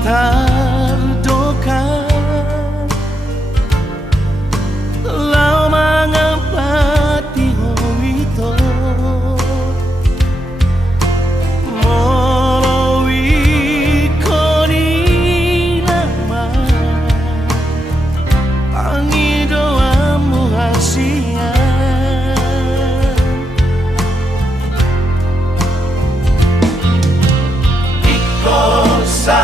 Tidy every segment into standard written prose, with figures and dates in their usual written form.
terduka, lau mangapati itu molowi koni lama pangi doamu hasilnya. Sa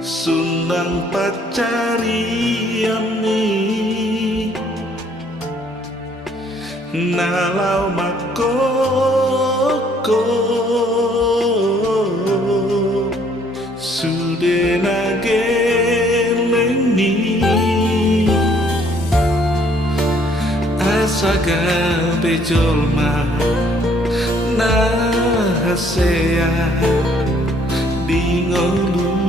Sundang pacariami nalau makoko sudena geleni asaga bejolma nahasea di ngoluna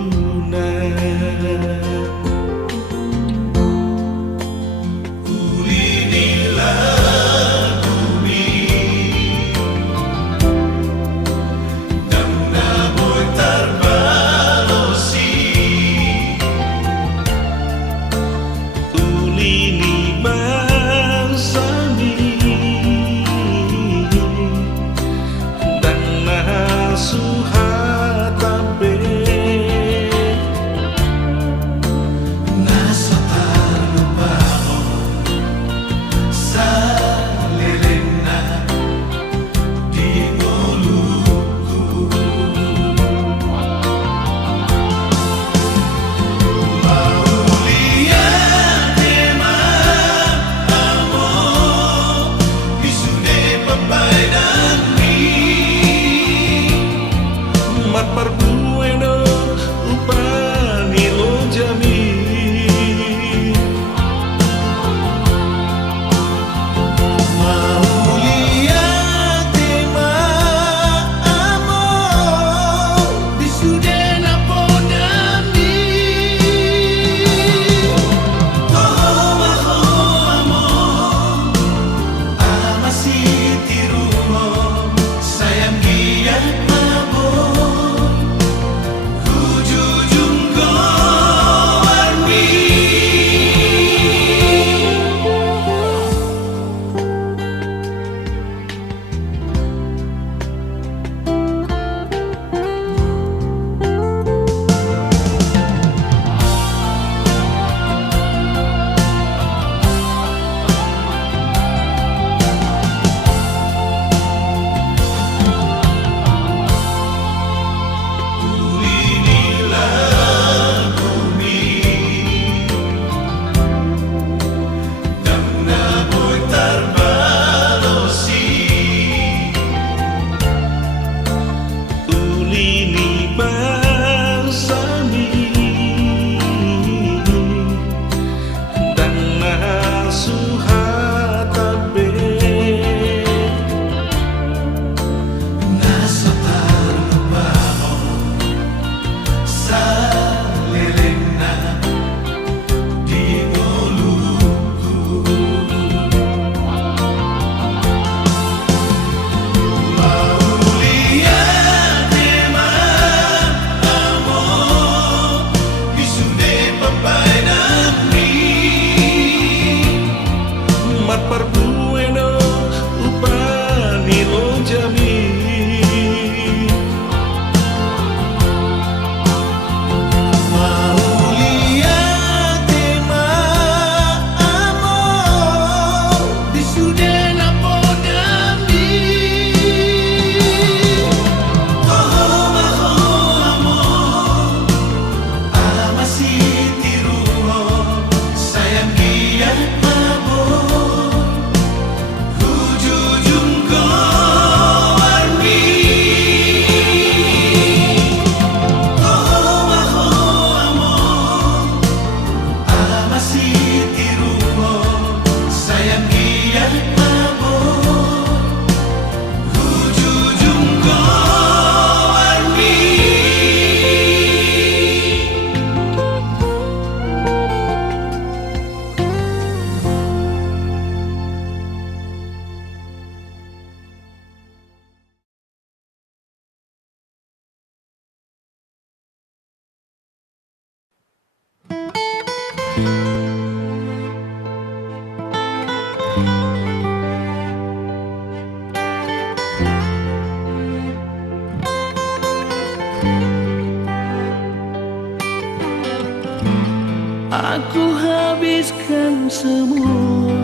Aku habiskan semua,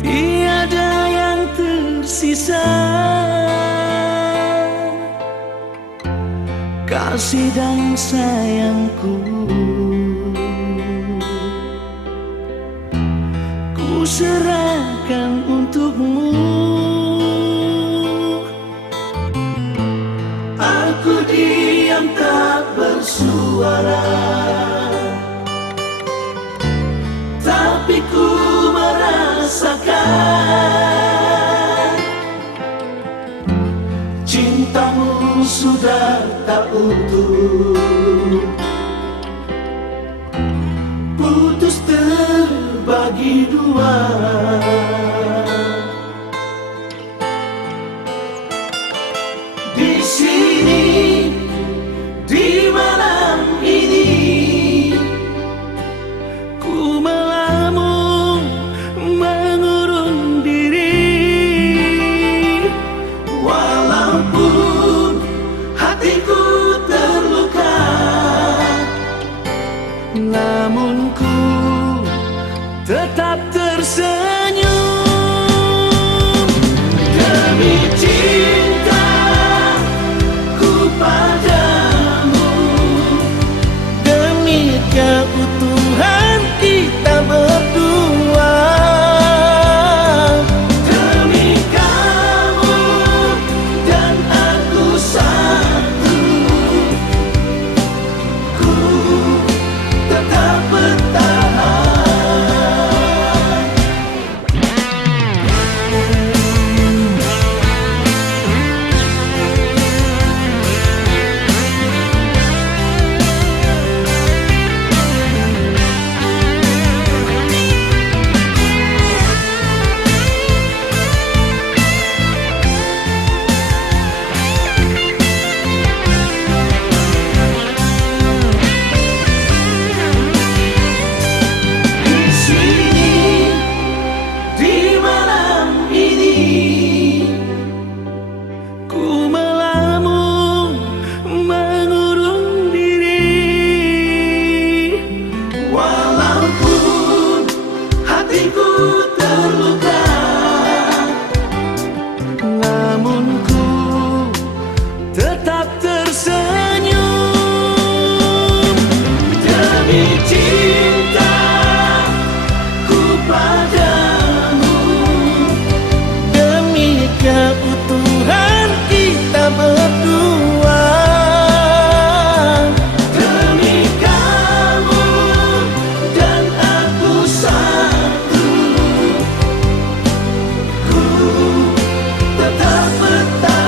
tiada yang tersisa. kasih dan sayangku. Ku serahkan untukmu. Aku diam tak bersuara, tapi ku merasakan cintamu sudah tak utuh, putus terbagi dua. Di sini, di malam ini, ku melamun mengurung diri. Walaupun hatiku terluka, namun ku tetap tersenyum demi cintaku padamu, demi keutuhan kita berdua, demi kamu dan aku satu. Ku tetap bertahan. Tetap tersenyum demi cintaku padamu, demi keutuhan kita berdua, demi kamu dan aku satu. Ku tetap bertahan.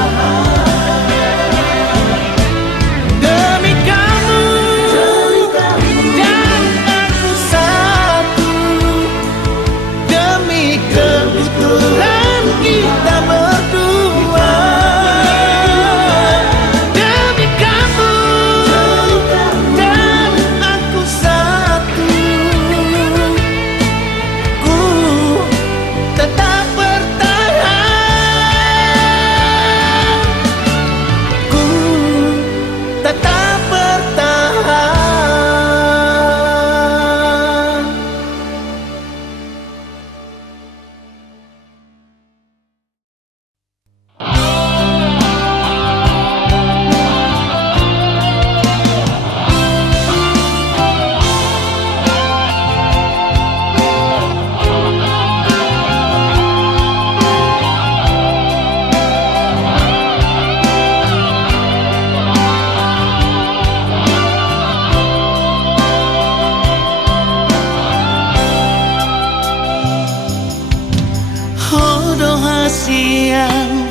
Siang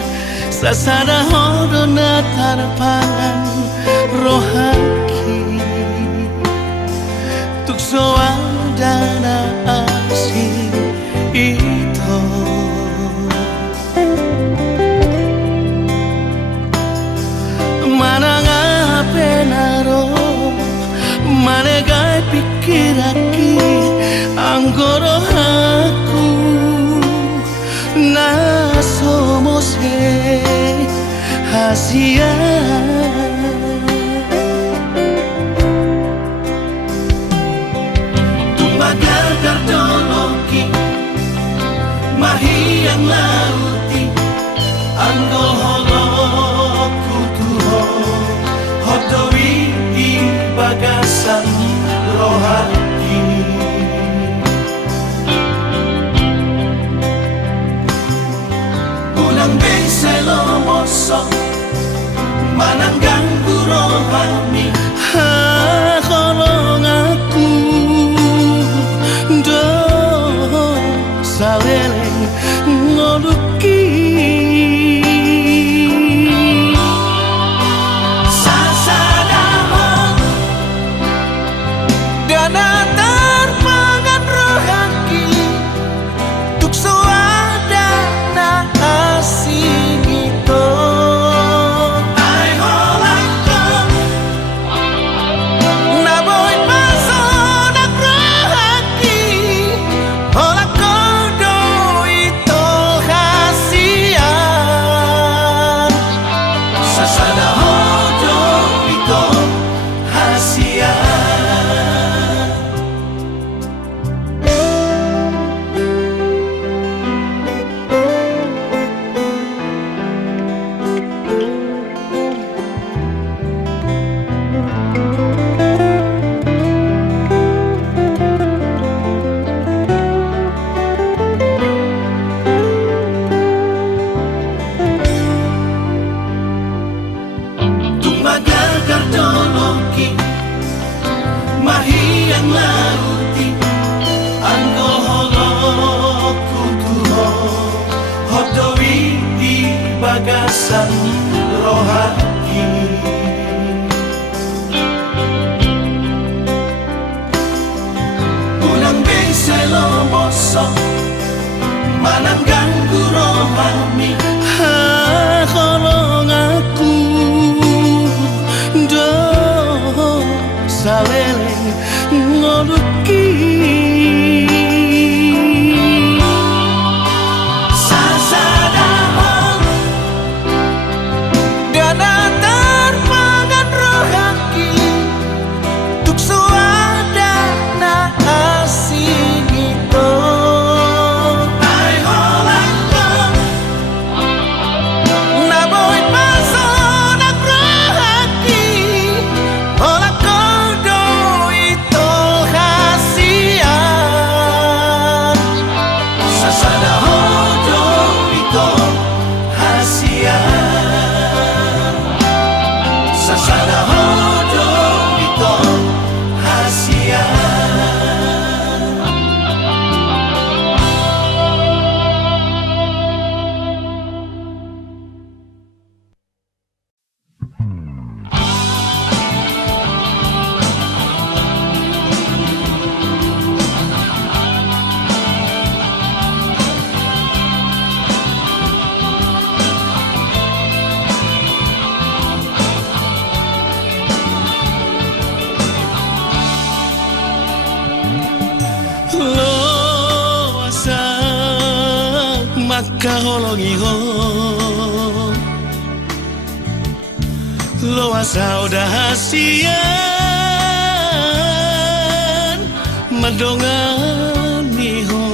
sasada hodo na tarpangan rohaki tukso dana asing itu mana ngape naro mana gai pikir aki anggoro aku na somos hasia tumbaga kardoloki mahi yang lauti anggo holo kutuho hodo magagar doloki mahiyang lauti anggo holok kutuho hodowi di bagasan rohaki unang besay lomosok manang ganggu rohami kolong aku do saleleng ngoluki sasadahon dana terpangan rohaki tuk suada na asing itu kaholongi ho lo asau dahasian madongani ho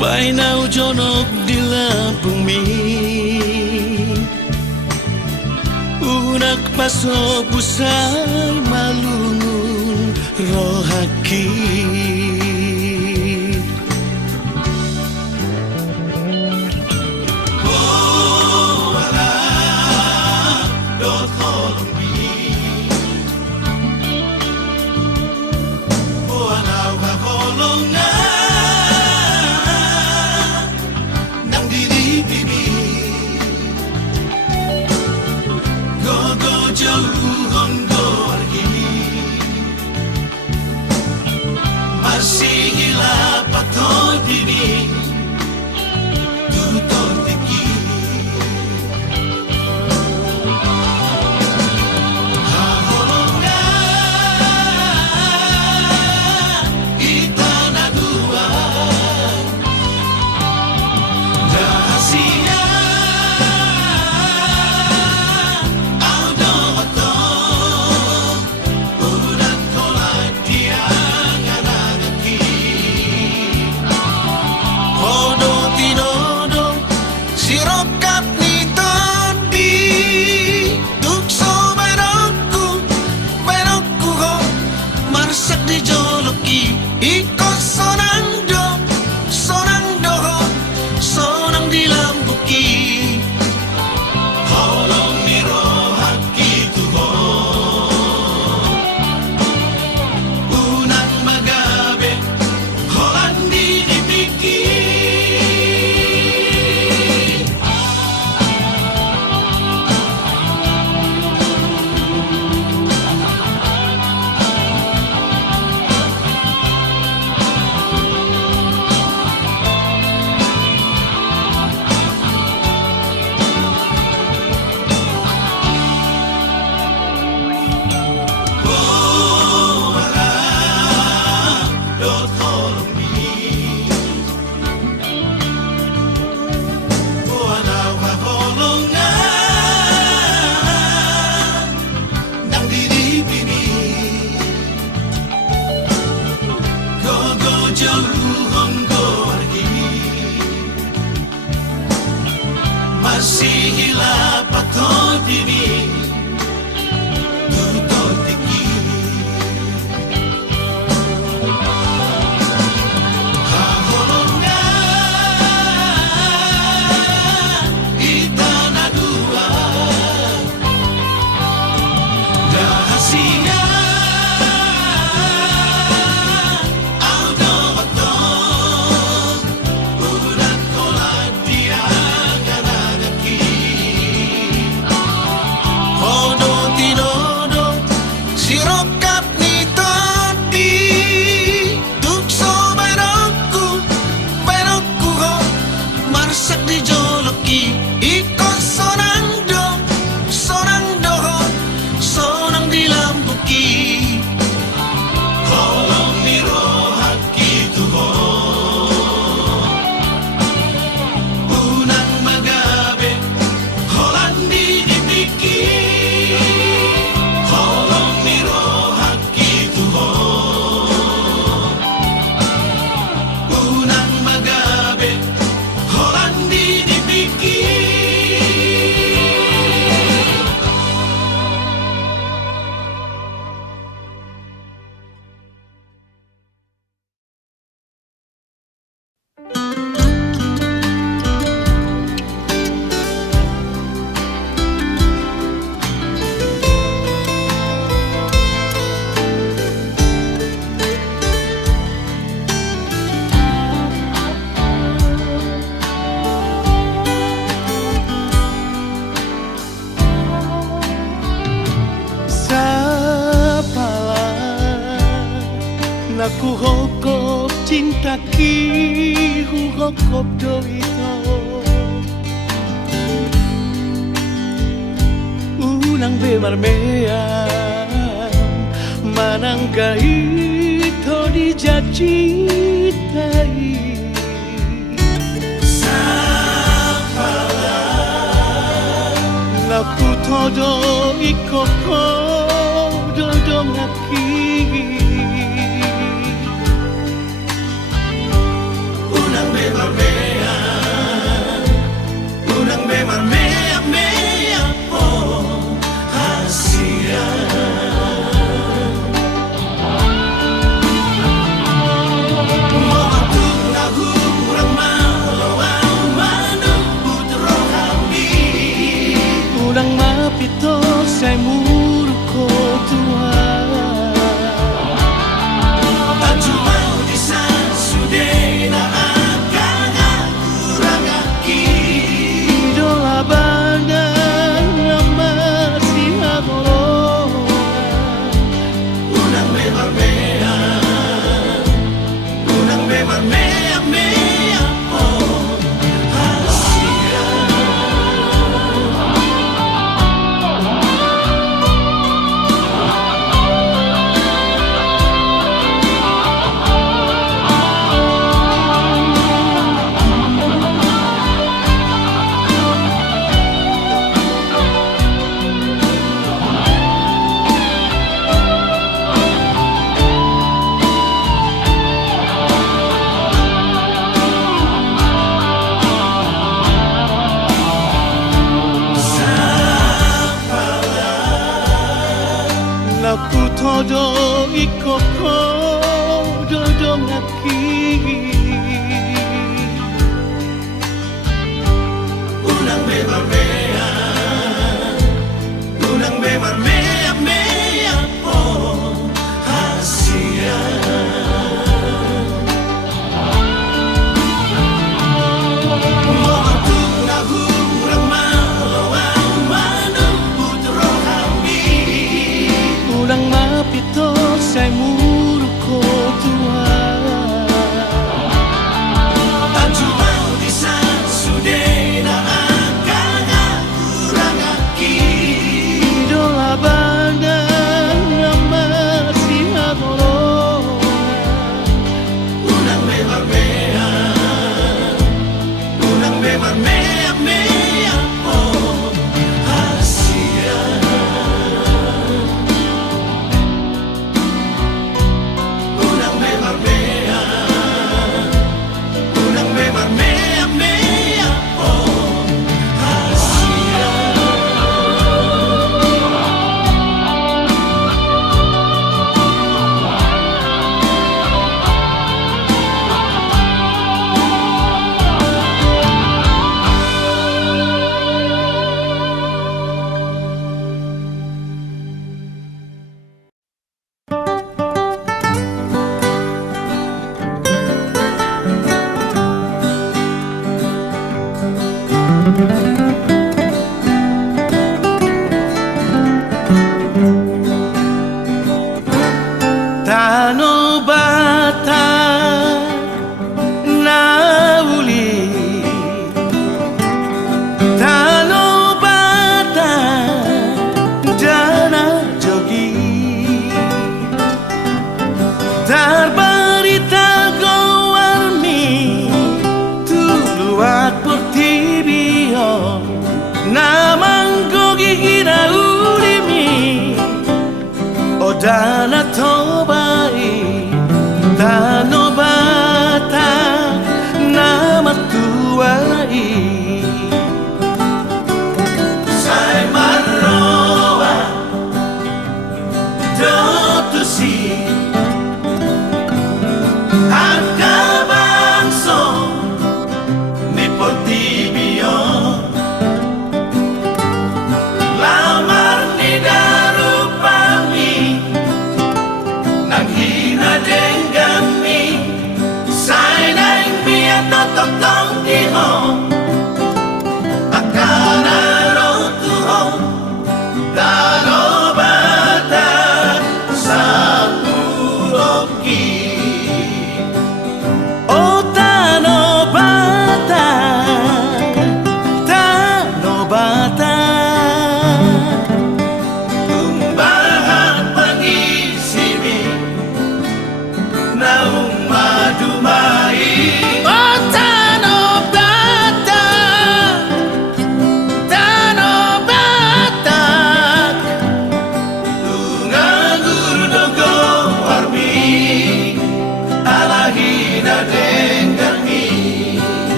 bainau jonok di Lampung mi unak pasok busai malungun rohaki Aku hokop cinta ki hokop do ito ulang bemarmean manangga ito dijacitai Naku todo ikoko dodong aki Unang bemarmea mea po hasia Mo'atuk na hurang malawang manubut rohami Unang mapito say muro ko Tuhan Pagjumaw di sa sude na Naku todo ikoko dodong aki Unang bemarmea mea po hasia Mo'atuk na hurang malawang manubut rohami Ulang mapito say muro ko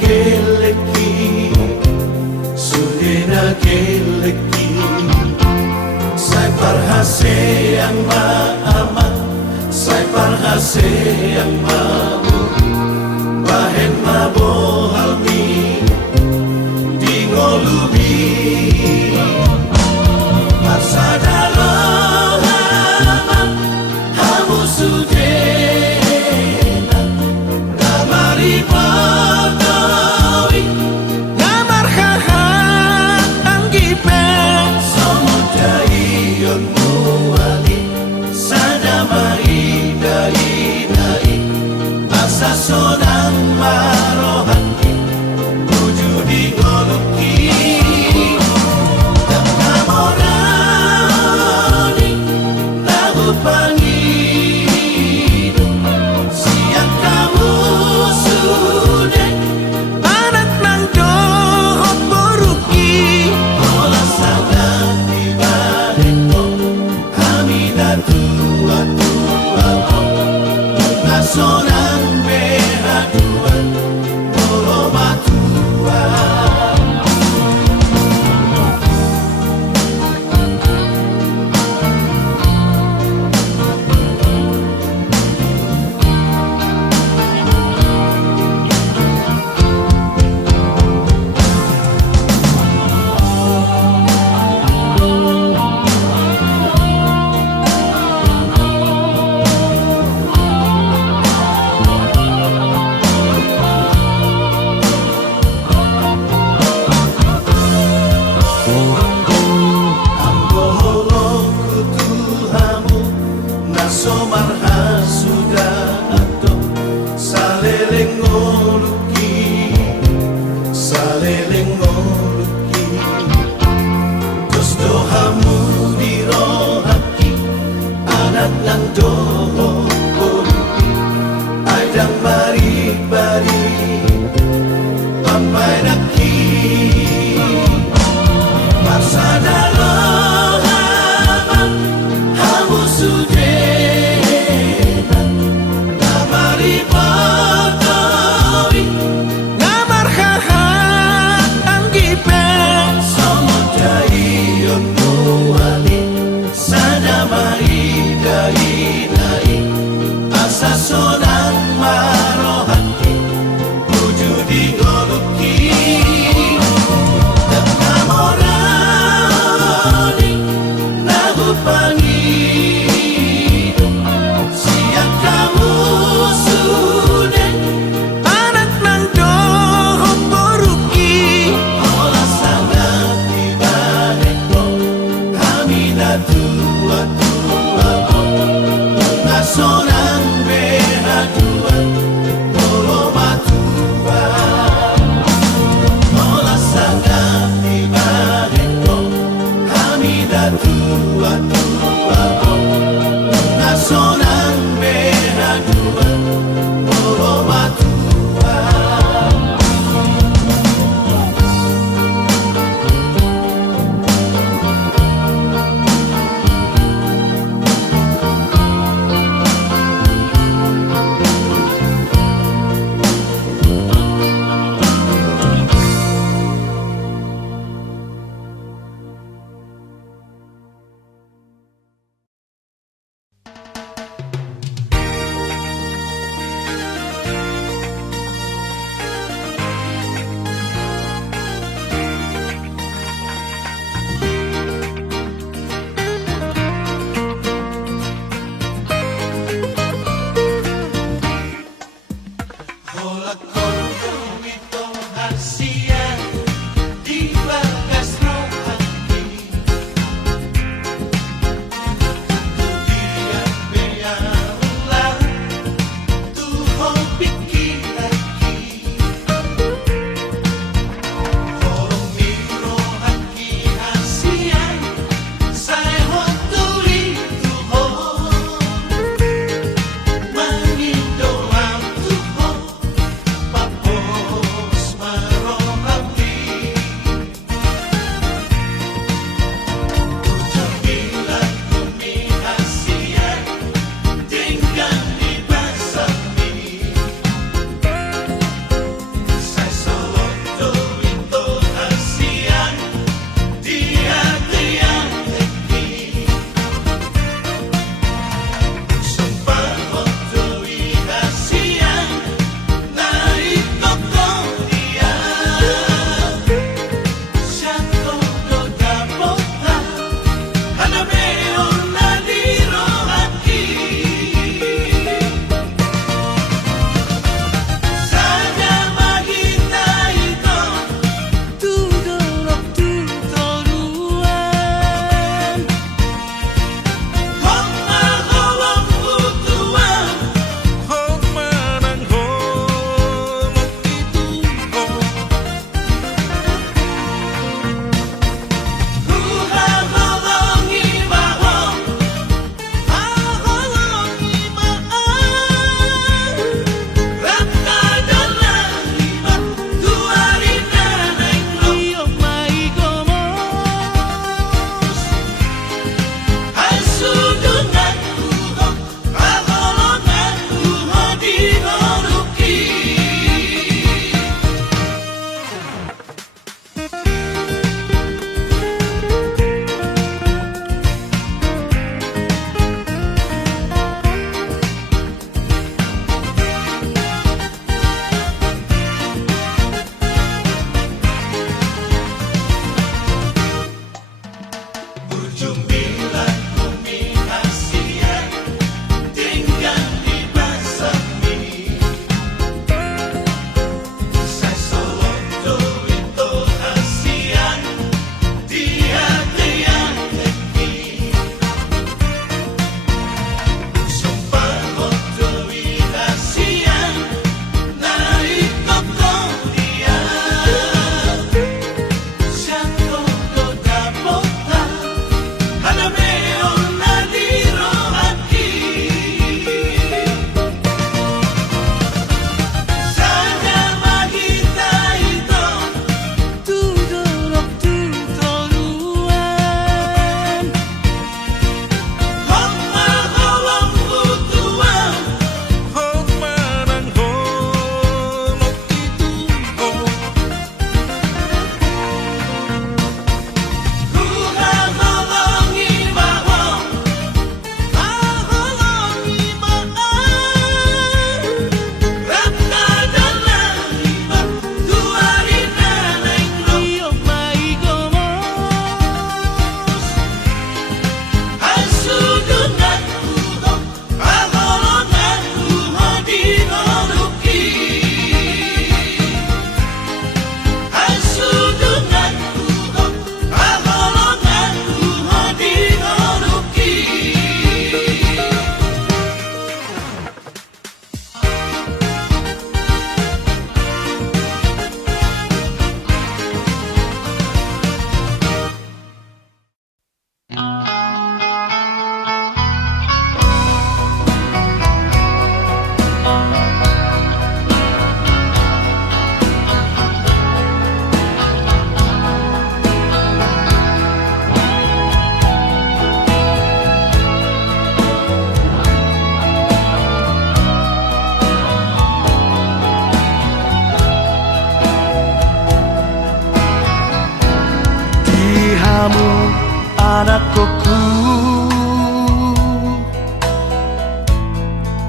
geleki, sudena geleki. Sai parhase yang maamat, sai parhase yang mabu, bahen mabohal mi, di ngolubi. Pasadalo halaman, hamu sudena, kamari patawi, Ngamar haha anggipe samudai yon muali, sadamai dai dai, asa sonang marohati, wujudi ngoluki. Namorani, nagupangido, siang kamu sudah anak nang dohot boruki olah sangat tiba eko, kami tua tua sonang behaduan, polo matua. Somarha sudah atau saleleng ngoluki, saleleng ngoluki. Terus dohamu dirohaki, anak nang doho ngoluki, adang bari-bari, papai naki. Pasadalo halaman, hamu sudena, kamari patawi, Ngamar haha anggipe samudai yon muali, sadamai dai dai, asa sonang marohati, wujudi ngoluki. Namorani, nagupangido, siang kamu sudah anak nang dohot boruki olah sangat tiba eko, kami tua tua sonang behaduan, polo matua. Olah sangat tiba eko, kami tua tua sonang behaduan, polo matua.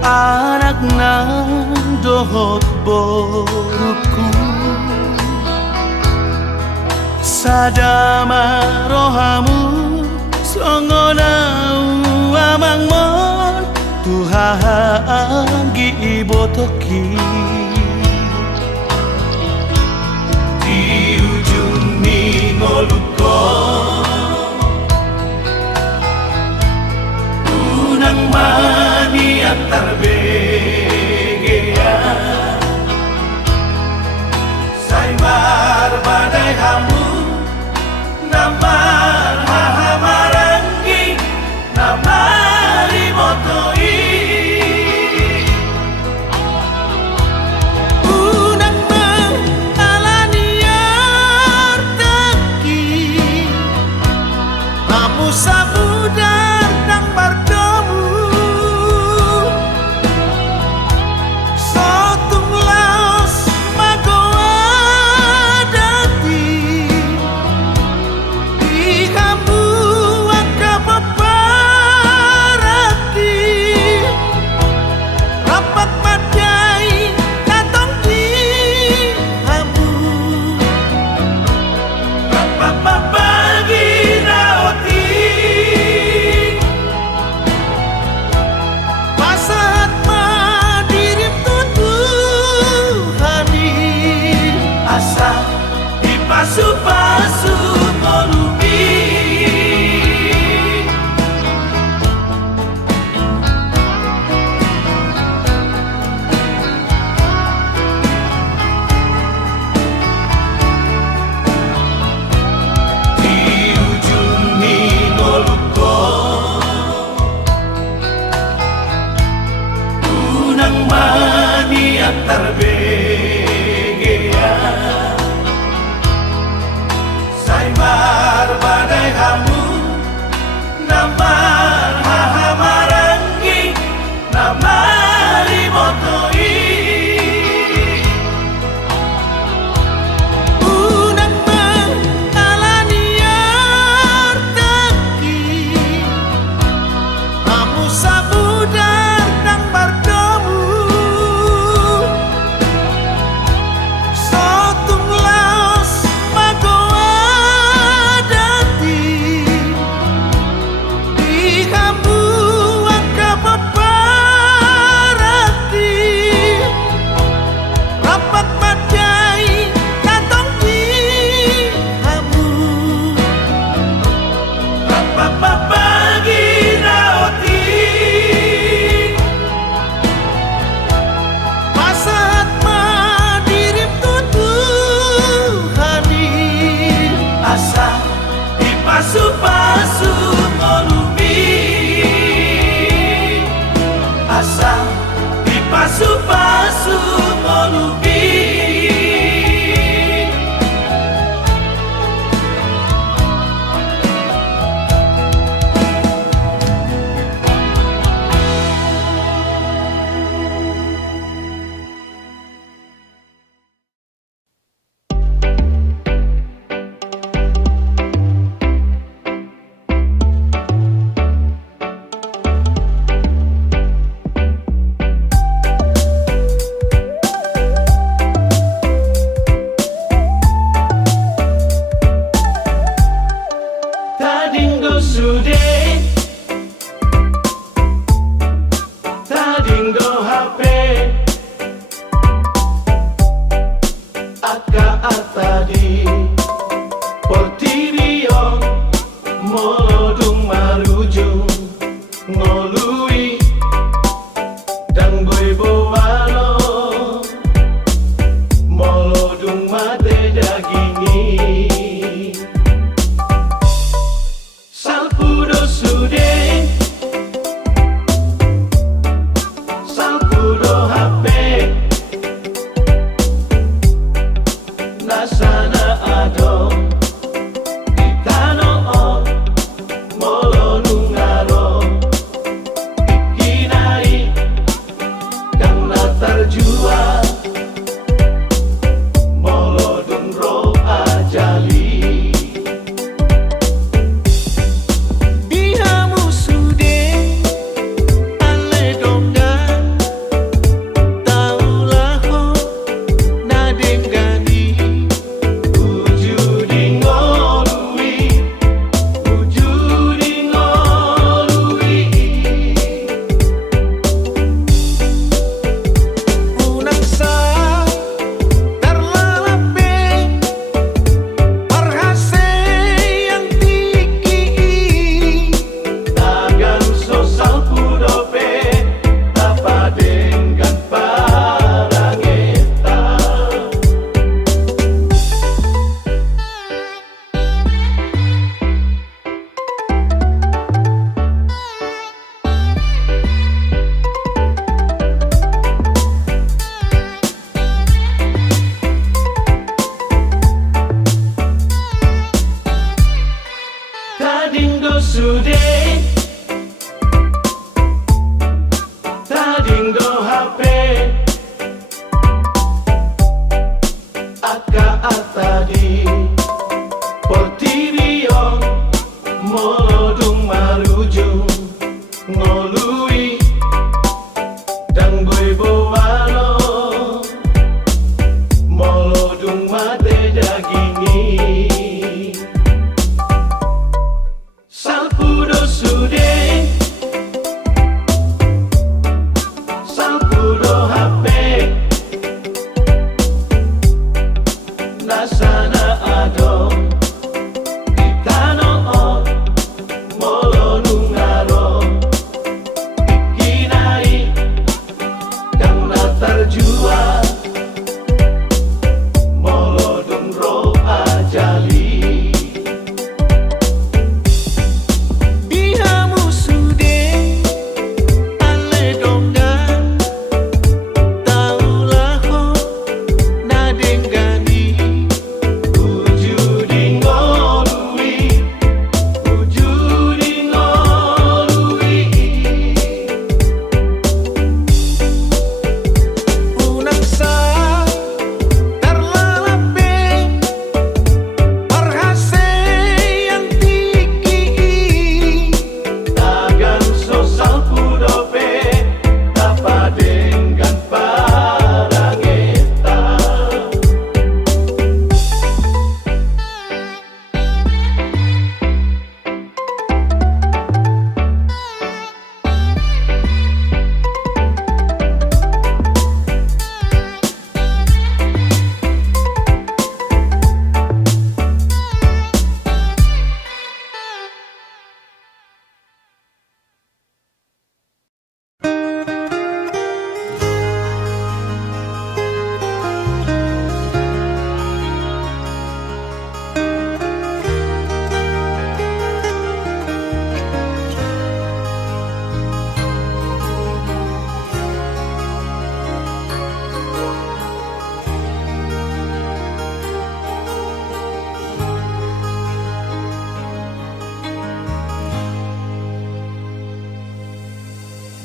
anak nang dohot boruku sadama rohamu songonau amangmon Tuhan gi ibotoki di ujung ningoluko unang mani antar begea saimar badai hamu namar hahamarangi namari motoi unang mengalaniar teki amu sabudar nang bardomu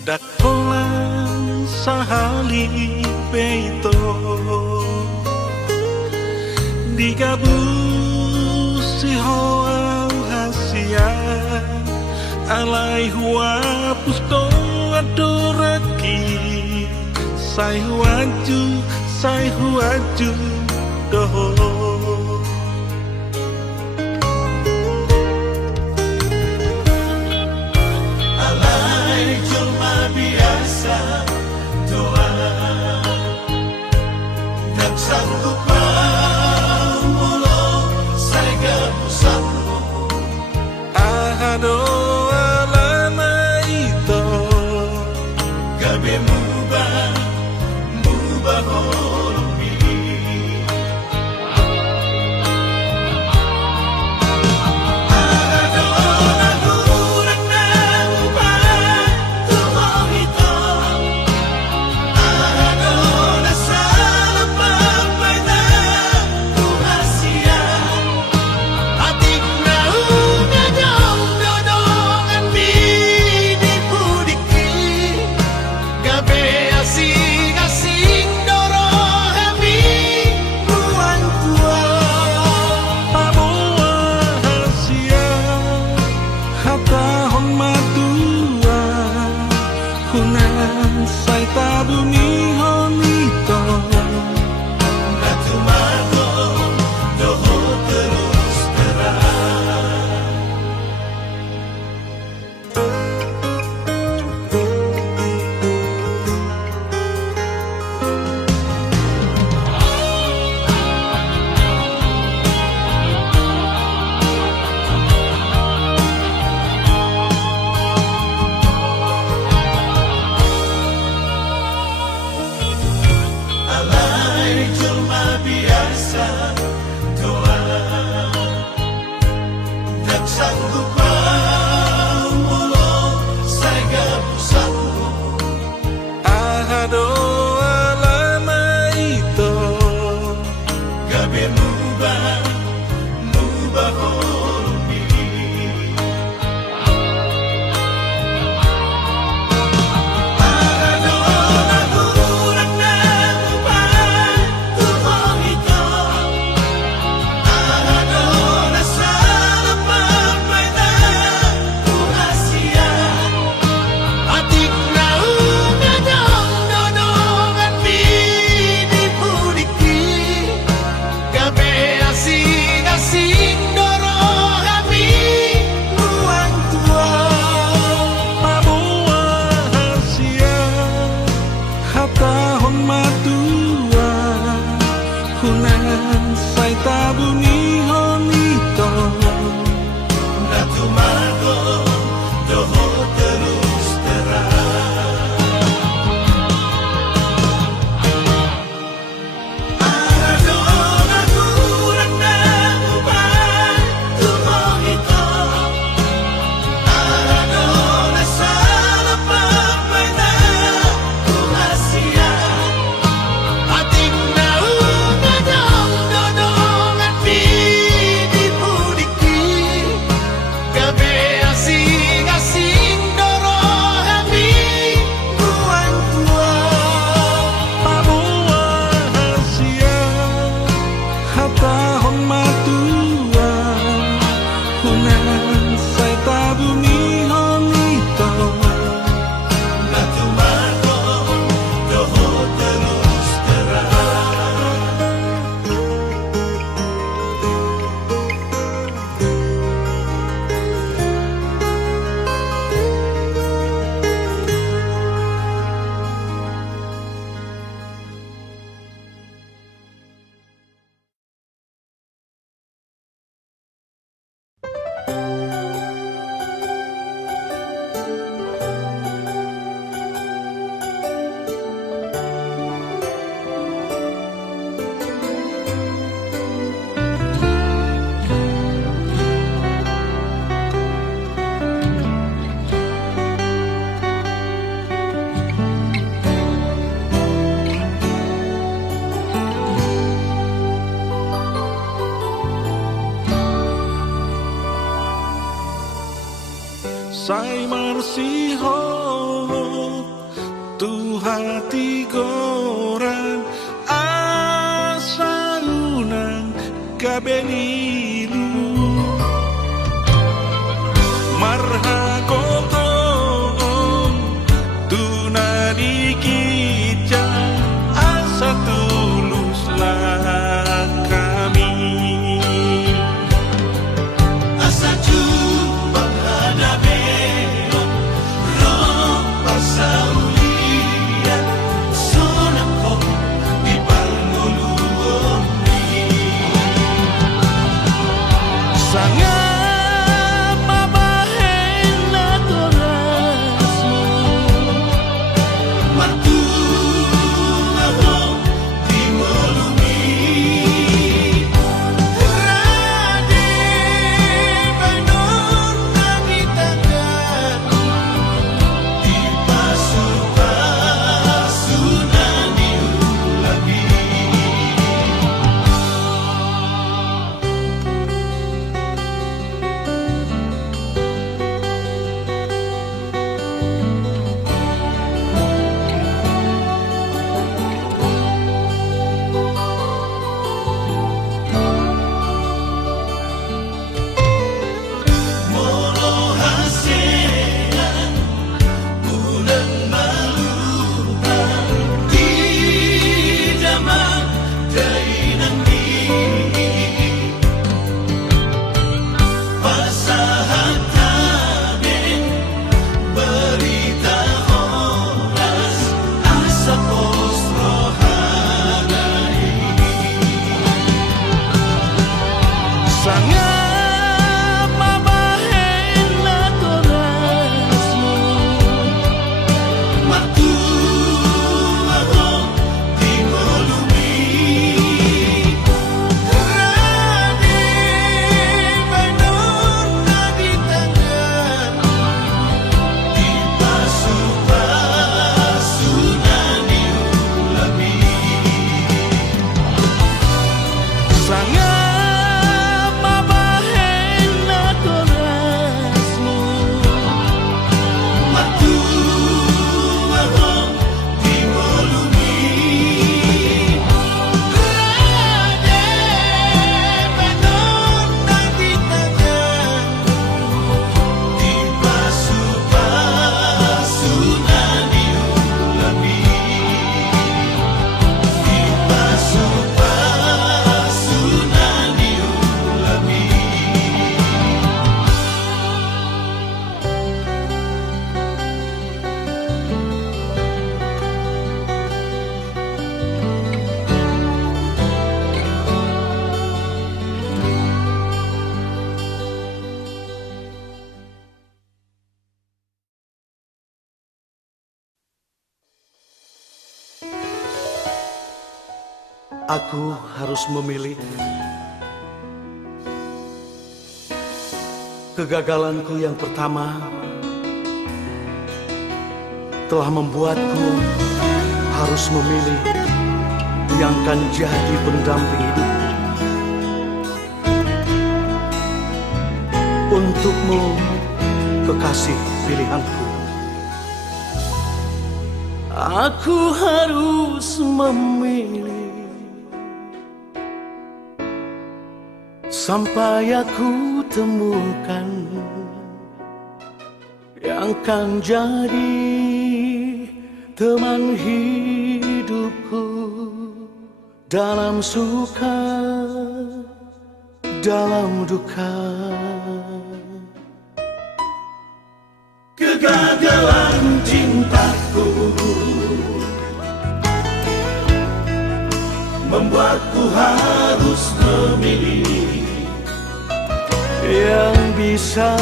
Dakolan sahali peito digabung si hoa hasia alai hua pusto adoraki sai huaju doho biasa doa tak sanggup mulo saya pusatmu ahado alana ito gabe mubah hormi Sai marsiho tu hati goran asa unang kabenilu marha kokom tunani kita asa tuluslah kami asa jumpa hadapi roh pasaulia sonako di palmuluomni sangat mabahen na torasmo matu ako di molumi rade banon nangitakan di pasukan ni ulabi molo hasean bulan maluhan di zaman dainan di pasahat taben berita horas asa pos rohanai sangat mabahen na torasmo matu ako di molumi rade banon nagitakan di pasukan ni ulabi sangat mabahen na torasmo matu ako di molumi rade banon nagitakan di pasukan ni ulabi di pasukan ni ulabi Aku harus memilih. Kegagalanku yang pertama telah membuatku harus memilih yang akan jadi pendamping hidupku. Untukmu, kekasih pilihanku, aku harus memilih sampai aku temukan yang kan jadi teman hidupku dalam suka, dalam duka. Kegagalan cintaku membuatku harus memilih yang bisa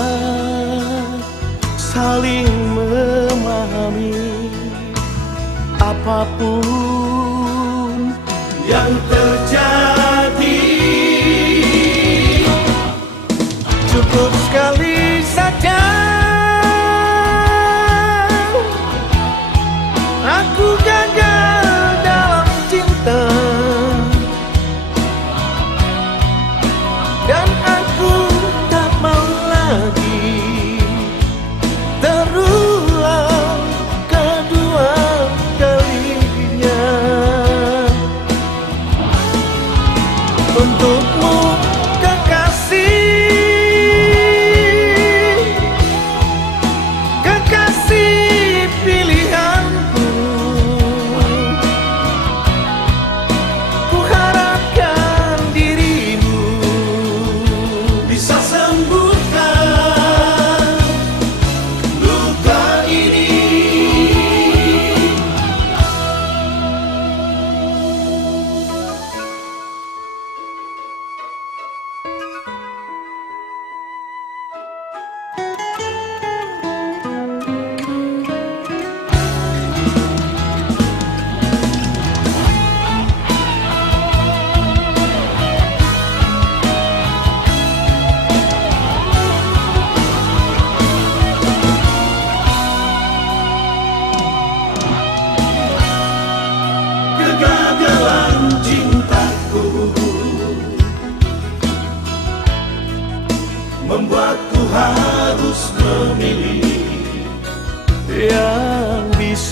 saling memahami apapun yang terjadi. cukup sekali saja aku gagal dalam cinta dan aku tak mau lagi terulang kedua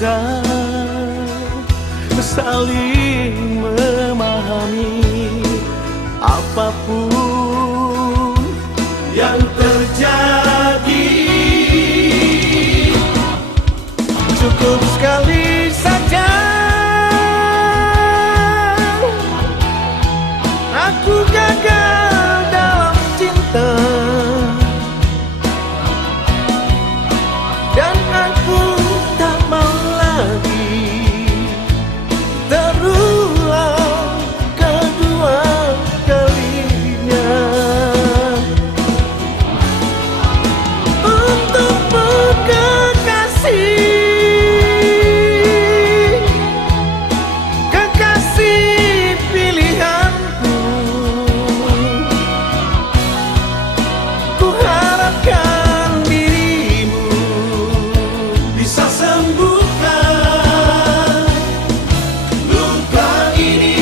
bisa saling memahami apapun yang terjadi. cukup sekali saja aku gagal dalam cinta dan aku tak mau lagi terulang kedua kalinya untukmu kekasih, kekasih pilihanku. Ku harapkan dirimu Bisa sembuhkan luka ini.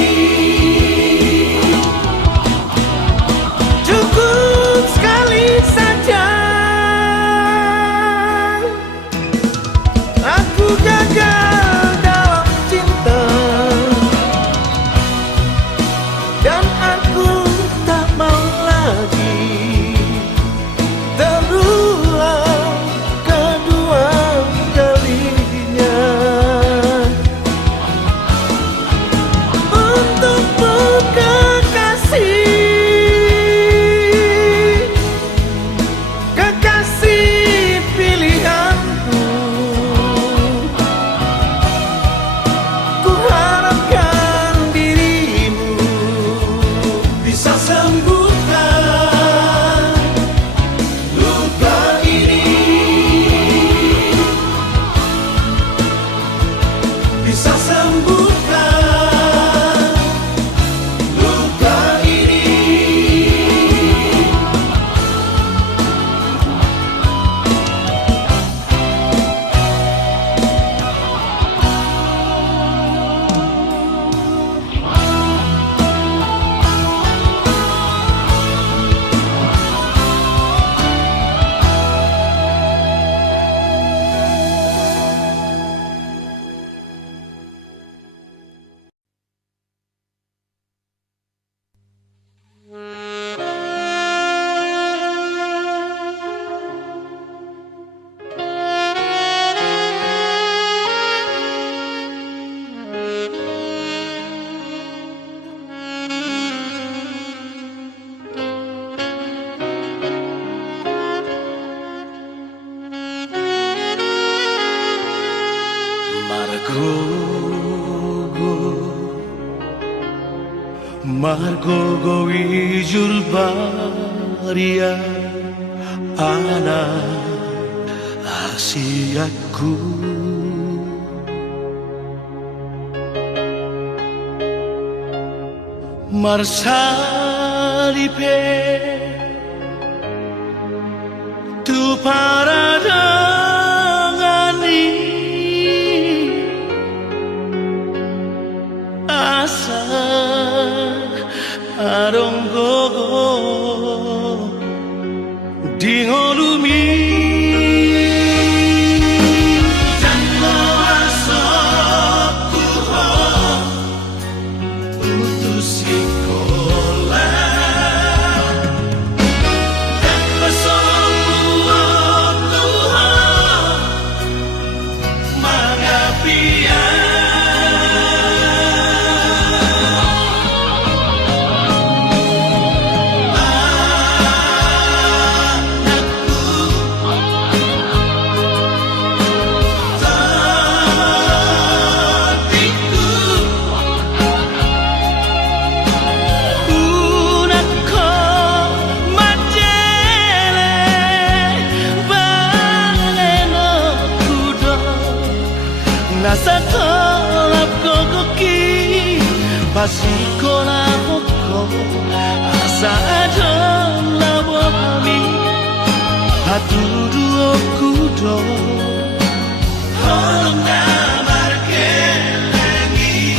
cukup sekali saja aku gagal dalam cinta dan aku tak mau lagi terulang kedua kalinya untukmu kekasih, kekasih pilihanku. Ku harapkan dirimu Bisa sembuhkan luka ini. Bisa sembuhkan luka ini. Margogo wijul baria anak Asiaku Marsalipe tu paradangani asa aronggogo dingolumi Jangan asapku putus sekolah dan bersama Tuhan mengapian. Nasa kolap kokoki Pasikola hoko Asa adon labomi Hatudu okudo Tolong namarkan lagi.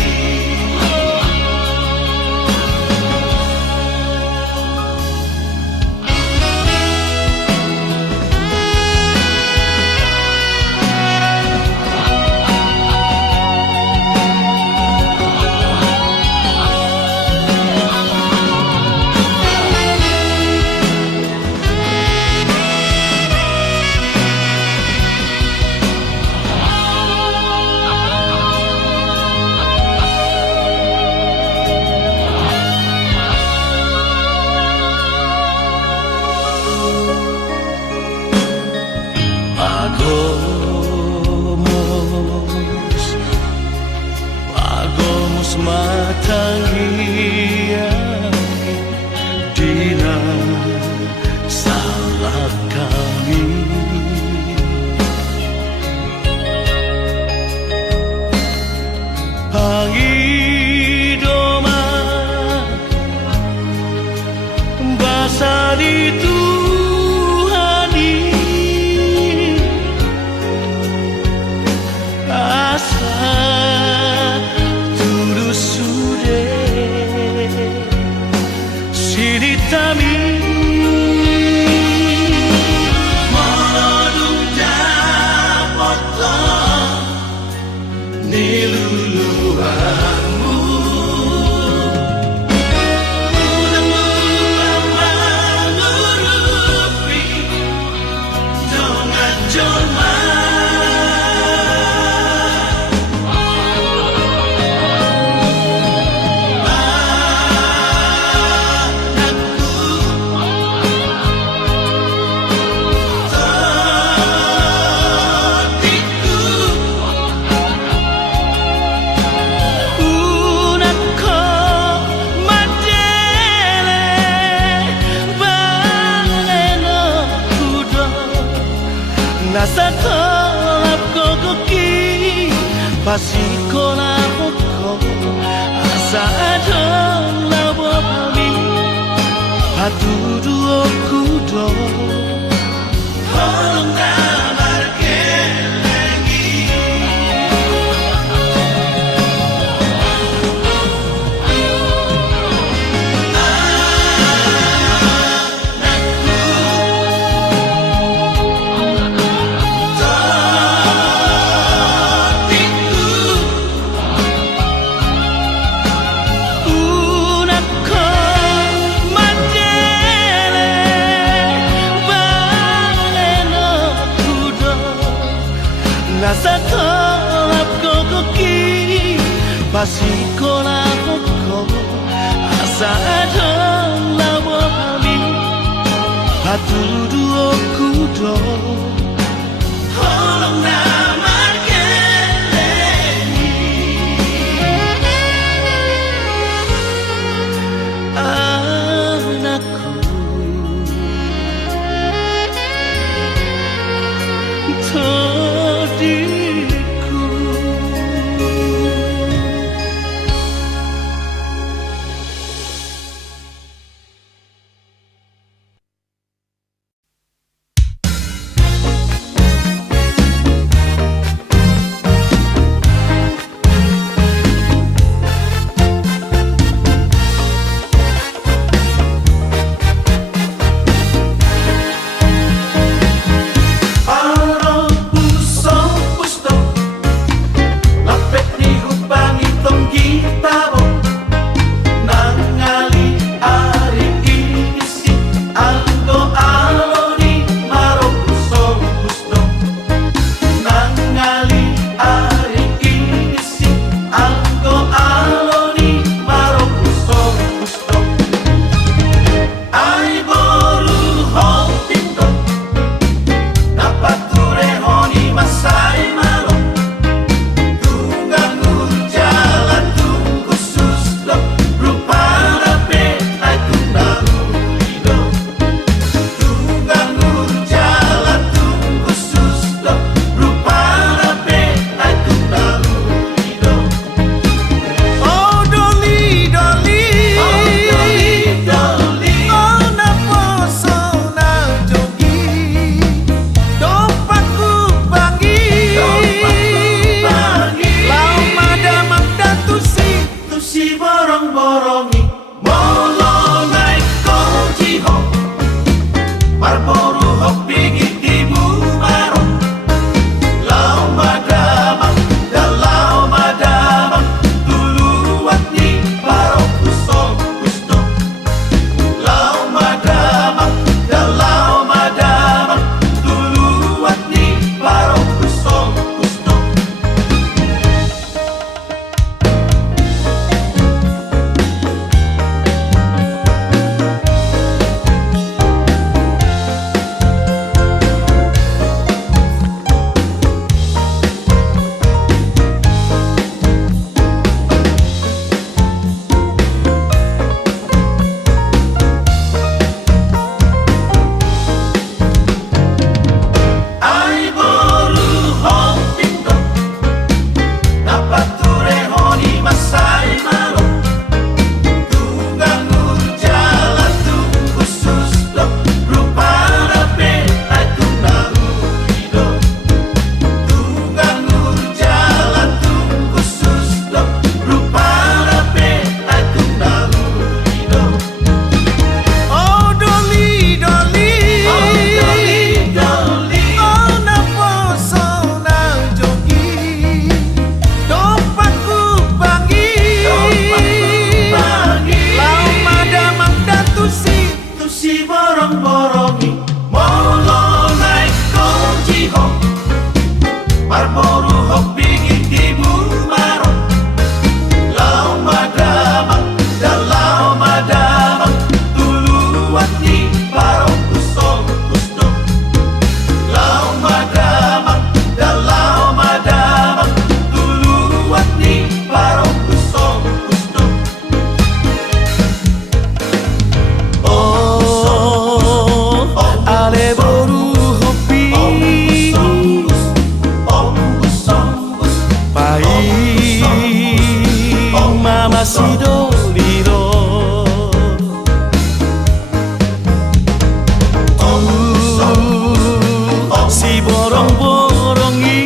lap kokoki pasikola hoko asa adong labo pami hatudu okudo Holong damar kelengi Nasa tolap kokoki pasikola hoko asa adong labo pami hatudu okudo Holong damar kelengi anakku diriku. sidoliro si borong-borongi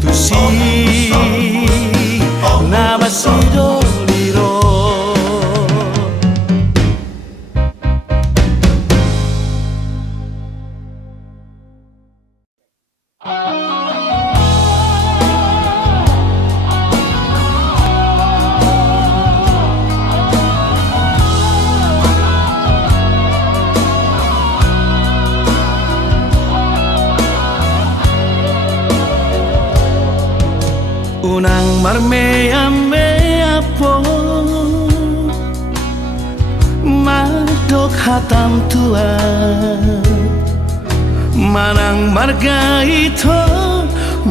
tu si nama sidoliro unang marmea po madok hatam tua manang marga itu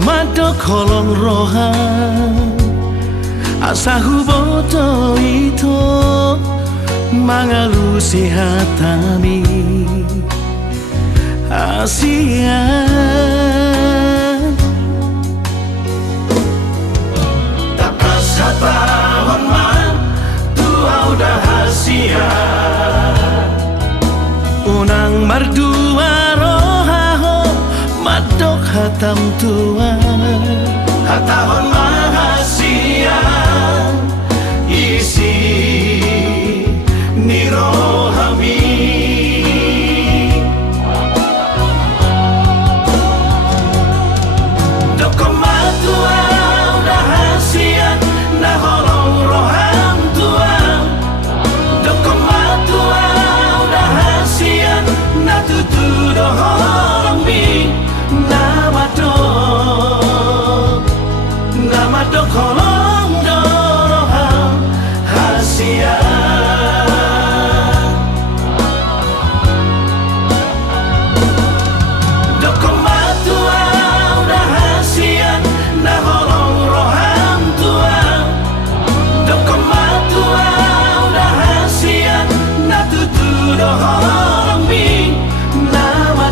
madok kolong rohan asa huboto itu mangalusi hatami Asia Tahun man tua udah hasia unang mardua rohaho madok hatam tua tahun mahasia isi nirohami dokomatua udah hasia nah holong roham tua dokomatua udah hasia nah tutu doholong mi nama dok holong doroham hasia dokomatua udah hasia nah holong roham tua dokomatua udah hasia nah tutu doholong mi nama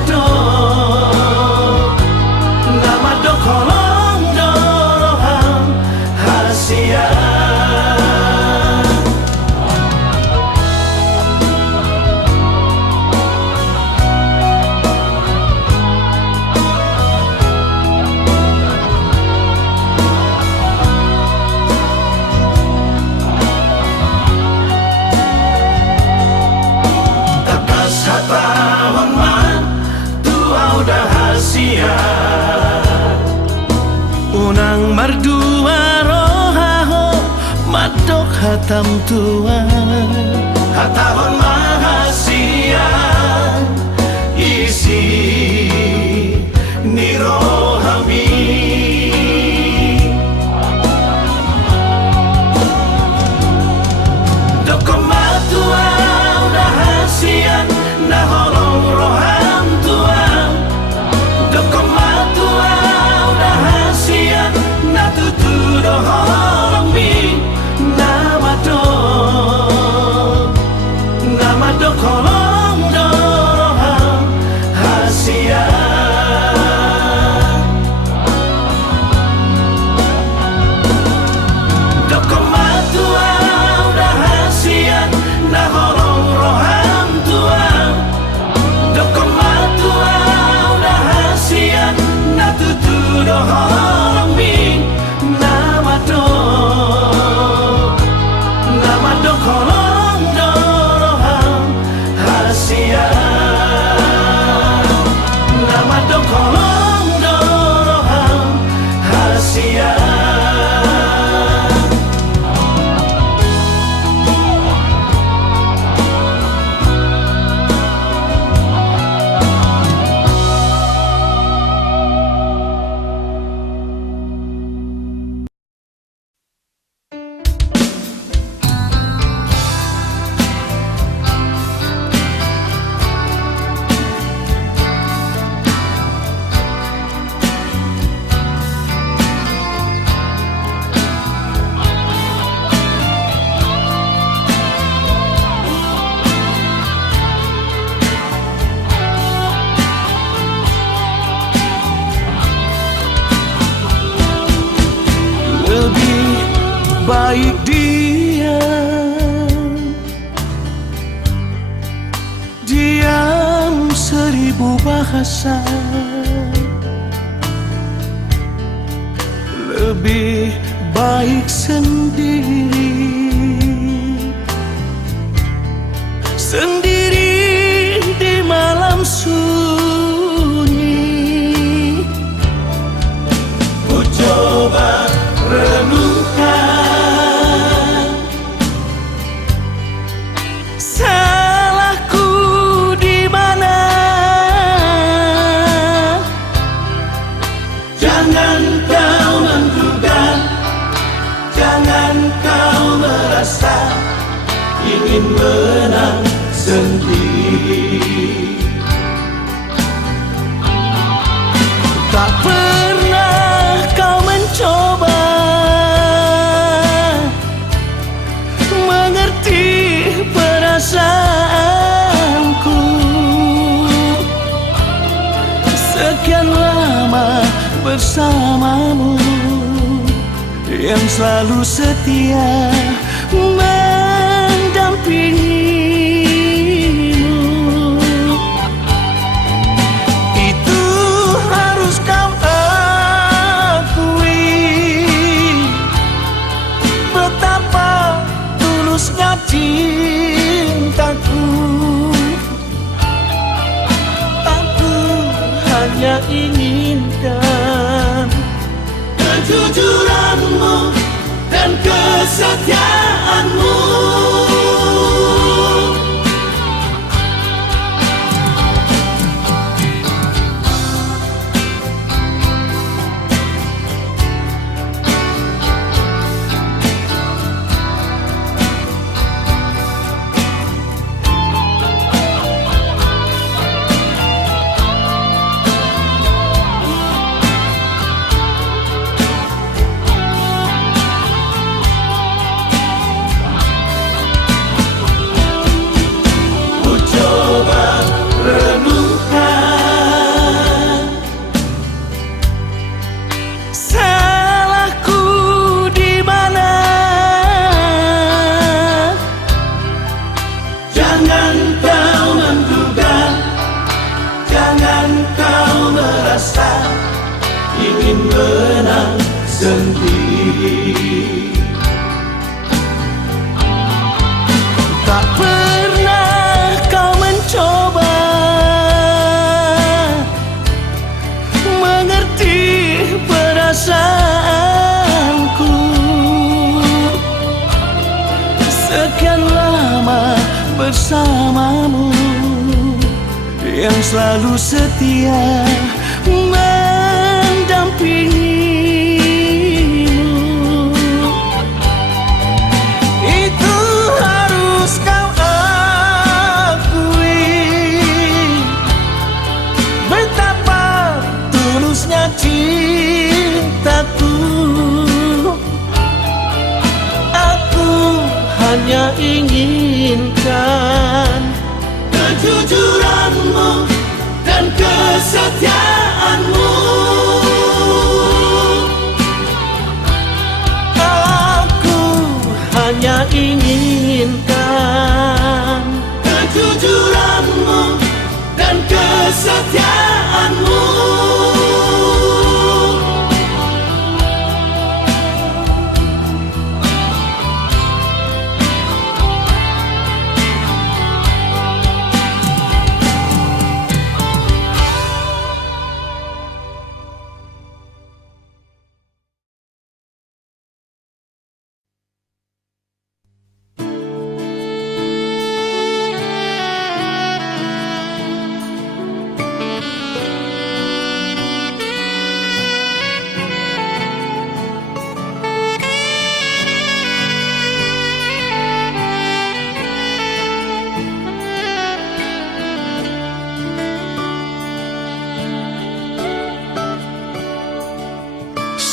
dok holong doroham hasia takas tahun man tua udah hasia unang mardua rohaho madok hatam tua tahun mahasia isi nirohami dokomatua udah hasia nah holong roham tua dokomatua udah hasia nah tutu doholong mi nama baik diam 1000 bahasa, lebih baik sendiri di malam sunyi. Ku coba renungkan salahku di mana. Jangan kau menduga, jangan kau merasa ingin menang sendiri. Tak pernah kau mencoba mengerti perasaanku. Sekian lama bersamamu, yang selalu setia mendampingimu. Itu harus kau akui, betapa tulusnya cintaku. Aku hanya inginkan Kejujuranmu dan kesetiaanmu. Ingin menang sendiri. Tak pernah kau mencoba mengerti perasaanku. Sekian lama bersamamu, yang selalu setia mendampingimu. Itu harus kau akui, betapa tulusnya cintaku. Aku hanya inginkan kejujuranmu dan kesetiaanmu. Aku hanya inginkan kejujuranmu dan kesetiaanmu.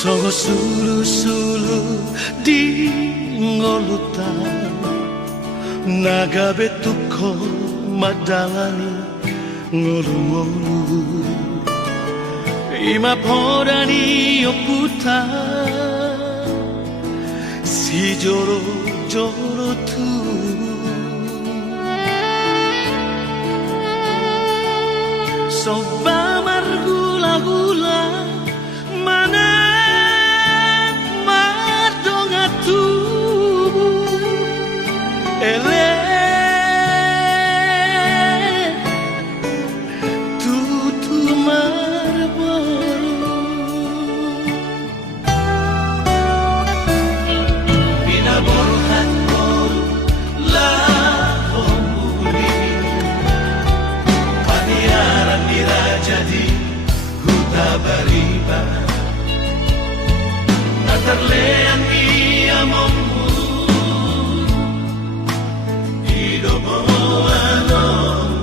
Songo sulu-sulu di ngolutan, naga betuko madalani ngolu-ngolu. Ima podani oputa si joro joro tu Soba margula-gula mana mardongatu ele tutu marboro Binaborhan ko lahong muli Paniaran dirajadi huta bariba Natarlean iya momu Idomo anomu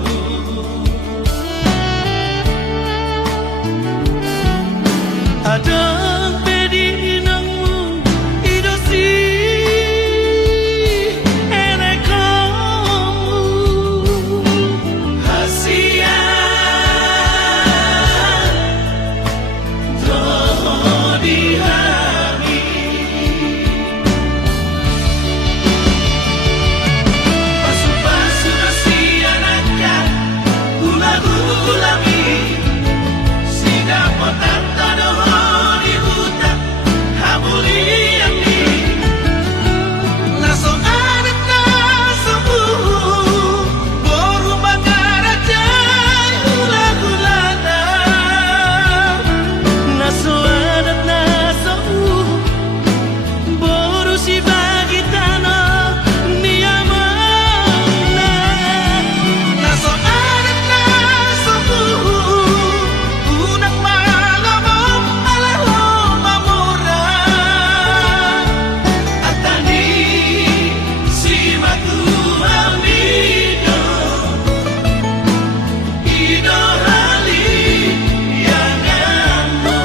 Adang pedinangmu idosi enekamu Hasian Doh dihami Pasu-pasu nasi anaknya Hula-hulami Sida potan tadoh di hutan Hamuliami Naso adat naso Boru bangarajan hula-hulana naso adat naso boru si bagi tanah niyamana Naso adat naso Unang malamom alaho mamura Atani si matuamido Ido hali yang amo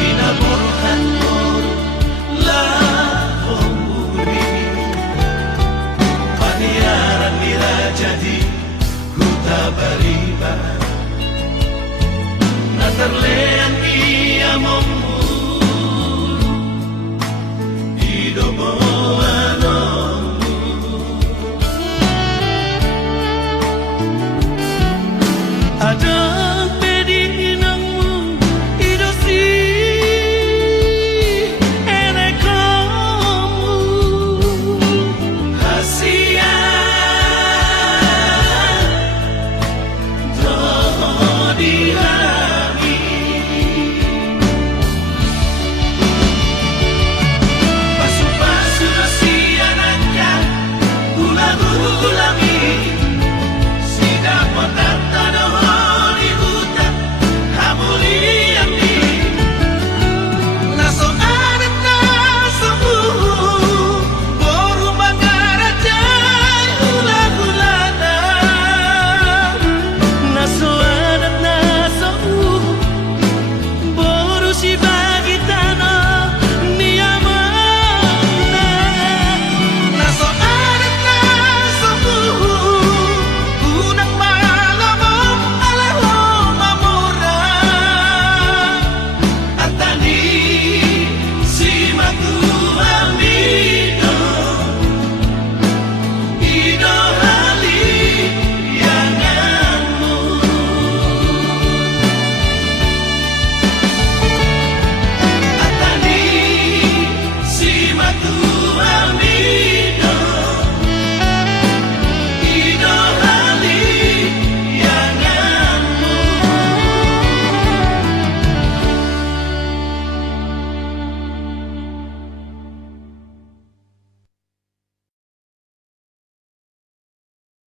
Binaborhan ko lahong muli Paniaran dirajadi huta bariba Natarlean iya momu